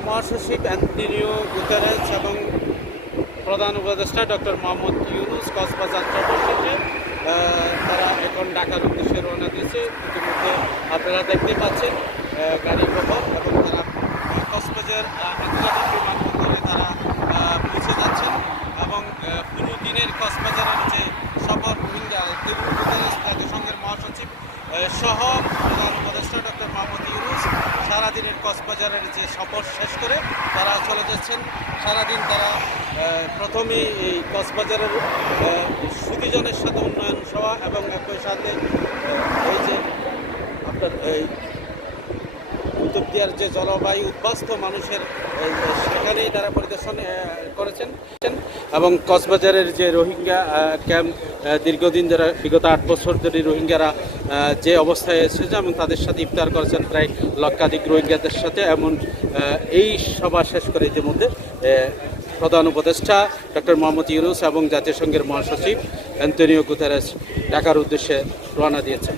মহাসচিব Antonio Guterres এবং প্রধান উপদেষ্টা ডক্টর মোহাম্মদ ইউনুস কক্সবাজার সফর শেষে তারা এখন ঢাকার উদ্দেশ্যে রওনা দিয়েছে। ইতিমধ্যে আপনারা দেখতে পাচ্ছেন গাড়ি বহর এবং তারা কক্সবাজার আহ, আন্তর্জাতিক বিমানবন্দরে তারা পৌঁছে যাচ্ছেন এবং পুরো দিনের কক্সবাজারের যে সফর রোহিঙ্গা গুতারেস জাতিসংঘের মহাসচিব সহ প্রধান উপদেষ্টা ডক্টর মোহাম্মদ ইউনুস সারাদিনের যে সফর শেষ করে তারা চলে যাচ্ছেন। সারাদিন তারা প্রথমে এই কক্সবাজারের সুবিজনের সাথে উন্নয়ন সভা এবং একই সাথে এই যে আপনার এই কুতুবদিয়ার যে জলবায়ু উদ্বাস্ত মানুষের সেখানেই তারা পরিদর্শন করেছেন। এবং কক্সবাজারের যে রোহিঙ্গা ক্যাম্প দীর্ঘদিন ধরে বিগত আট বছর ধরে রোহিঙ্গারা যে অবস্থায় এসেছে এবং তাদের সাথে ইফতার করেছেন প্রায় লক্ষাধিক রোহিঙ্গাদের সাথে, এমন এই সভা শেষ করে ইতিমধ্যে প্রধান উপদেষ্টা ডক্টর মোহাম্মদ ইউনুস এবং জাতিসংঘের মহাসচিব অ্যান্টনিও গুতারেস ঢাকার উদ্দেশ্যে রওনা দিয়েছেন।